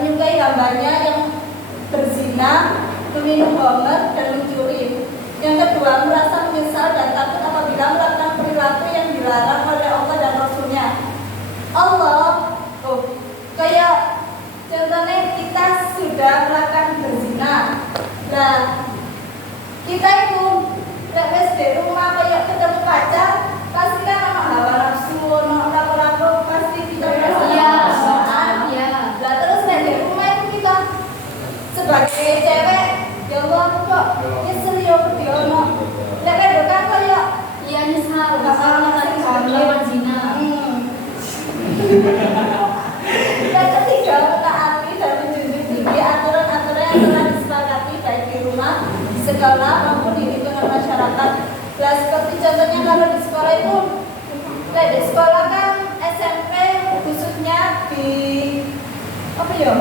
menyukai hambanya yang berzina, meminum homer, dan mencuri. Yang kedua, merasa menyesal dan takut apabila melakukan perilaku yang dilarang oleh Allah dan Rasulnya. Kayak contohnya kita sudah melakukan berzina. Nah, kita itu wis di rumah kayak ketemu pacar, pasti kan ono hawa nafsu, ono laku-laku, pasti kita merasa Iya. Lah terus di rumah itu kita sebagai cewek, ya Allah aku kok nyesel ya aku ono. Nek kan kayak Iya nyesal. Nyesal. Lawan zina. Yang ketiga, mentaati dan menjunjung tinggi aturan-aturan yang telah disepakati baik di rumah, di sekolah maupun di lingkungan masyarakat. Nah, seperti contohnya kalau di sekolah itu, kayak di sekolah kan SMP khususnya di apa ya?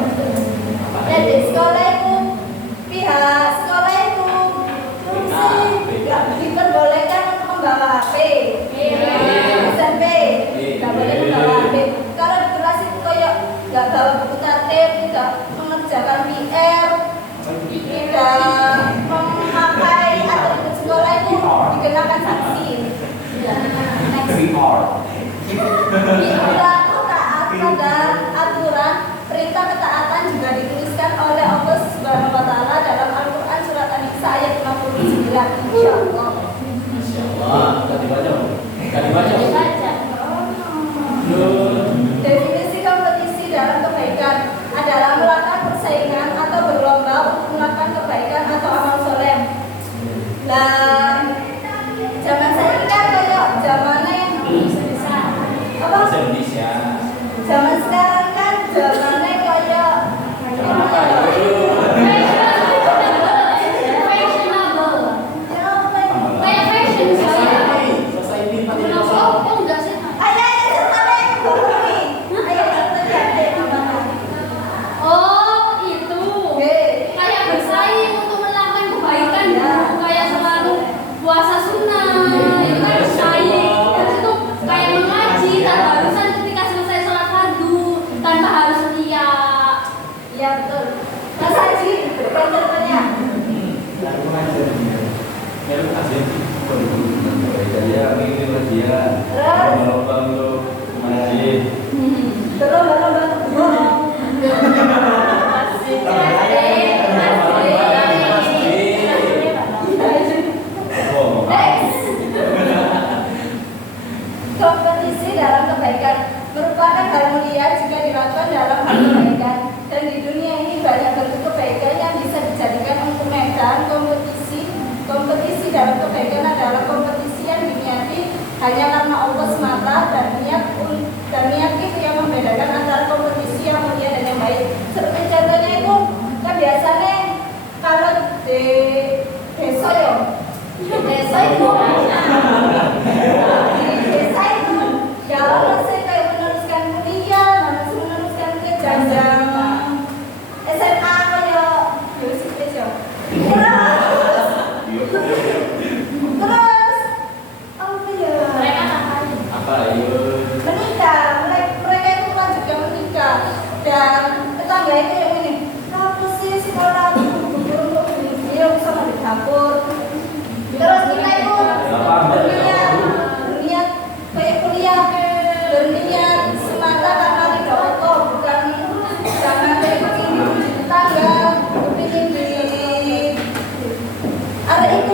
Ya di sekolah itu pihak sekolah itu nggak diperbolehkan untuk membawa HP. SMP nggak boleh membawa HP. Kalau di kelas itu kayak nggak bawa buku tertib, tidak mengerjakan PR, tidak memakai atribut sekolah itu dikenakan sanksi. Berlaku taat pada aturan perintah ketaatan juga dituliskan oleh Allah Subhanahu wa taala dalam Al-Qur'an surat An-Nisa ayat 59. Insyaallah. Dibaca. Definisi kompetisi dalam kebaikan adalah melakukan persaingan atau berlomba untuk melakukan kebaikan atau amal soleh. Nah, zaman saya ini kan kayak zamannya apa? Zaman sekarang kan zamannya kayak Fashionable. Kayak fashion soalnya. Oh, enggak sih. Oh, itu. Kayak bersaing untuk melakukan kebaikan, kayak selalu puasa sunnah, itu kan bersaing. Terus itu kayak mengaji tanpa harusan ketika selesai sholat fardu, tanpa harus riak. Ya betul. Mas Haji, berikan contohnya. Kompetisi dalam kebaikan merupakan hal mulia jika dilakukan dalam hal kebaikan, dan di dunia ini banyak bentuk kebaikan yang bisa dijadikan untuk medan kompetisi. Kompetisi dalam kebaikan adalah kompetisi yang diniati hanya karena Allah semata, dan niat itu yang membedakan antara kompetisi yang mulia dan yang baik. Seperti contohnya itu kan biasanya kalau di desa ya, di desa itu ya orang saya kayak meneruskan kuliah, meneruskan ke jenjang SMA kayak Yusuf ya. Terus apa ya? Mereka ngapain? Menikah, mereka itu melanjutkan menikah, dan tetangga itu yang ini, kamu sih sekolah untuk dia bisa di dapur. Terus kita itu berniat kayak kuliah, berniat semata karena ridho Allah, bukan karena kayak begini tetangga, begini di ada itu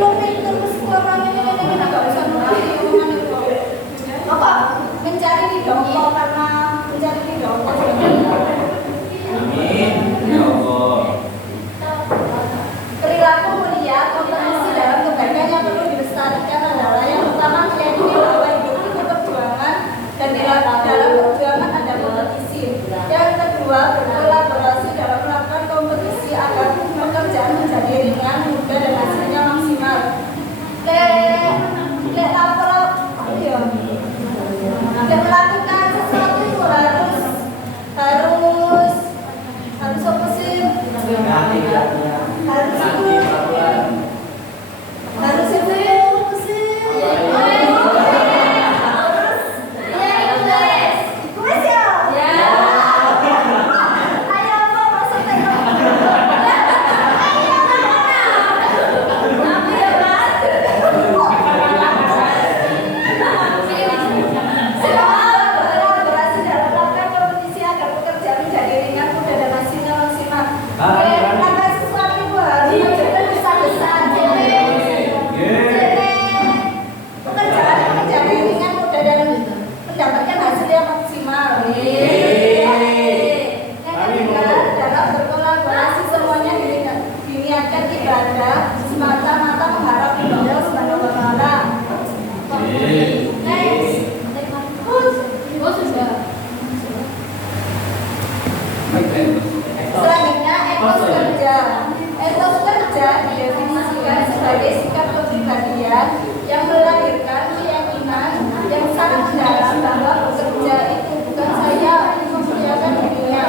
kemudian yang melahirkan keyakinan yang sangat dalam bahwa bekerja itu bukan saya memperlihatkan dirinya,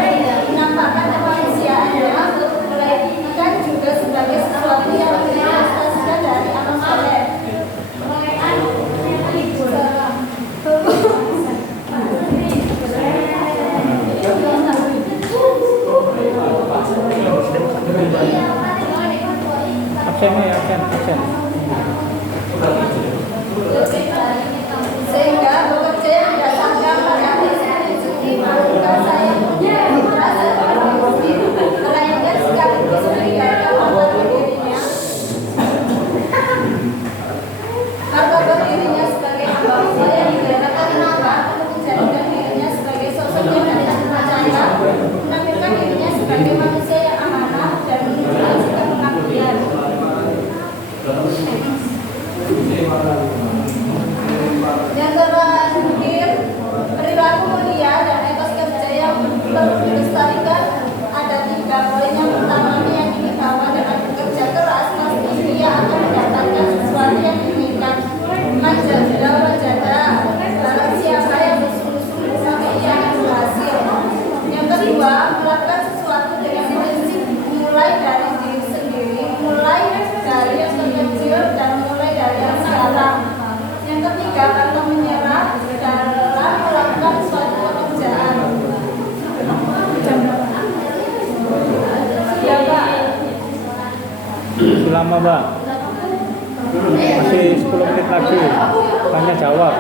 menampakkan kemanusiaannya, melainkan juga sebagai sesuatu yang dimanifestasikan dari amal soleh. Absen. Sehingga bekerja yang didasarkan pada prinsip bukan saya merasa diri, melainkan sekaligus meninggalkan martabat dirinya, martabat dirinya sebagai hamba Allah yang digerakkan Allah untuk menjadikan dirinya sebagai sosok yang dapat dipercaya, menampilkan dirinya sebagai manusia yang amanah dan menunjukkan sikap pengabdian. Yang terakhir, perilaku mulia dan etos kerja yang perlu dilestarikan ada 3 poin. Yang pertama, meyakini bahwa dengan bekerja keras pasti dia akan mendapatkan sesuatu yang diinginkan. Manjada wajada, barang siapa yang bersungguh-sungguh maka ia akan berhasil. Yang kedua, melakukan sesuatu dengan prinsip mulai dari diri sendiri, mulai dari yang terkecil dan mulai dari yang sekarang. Yang ketiga, karena menyerah dalam melakukan suatu pekerjaan. Ya, Pak. Lama, Mbak. Masih 10 menit lagi. Tanya jawab.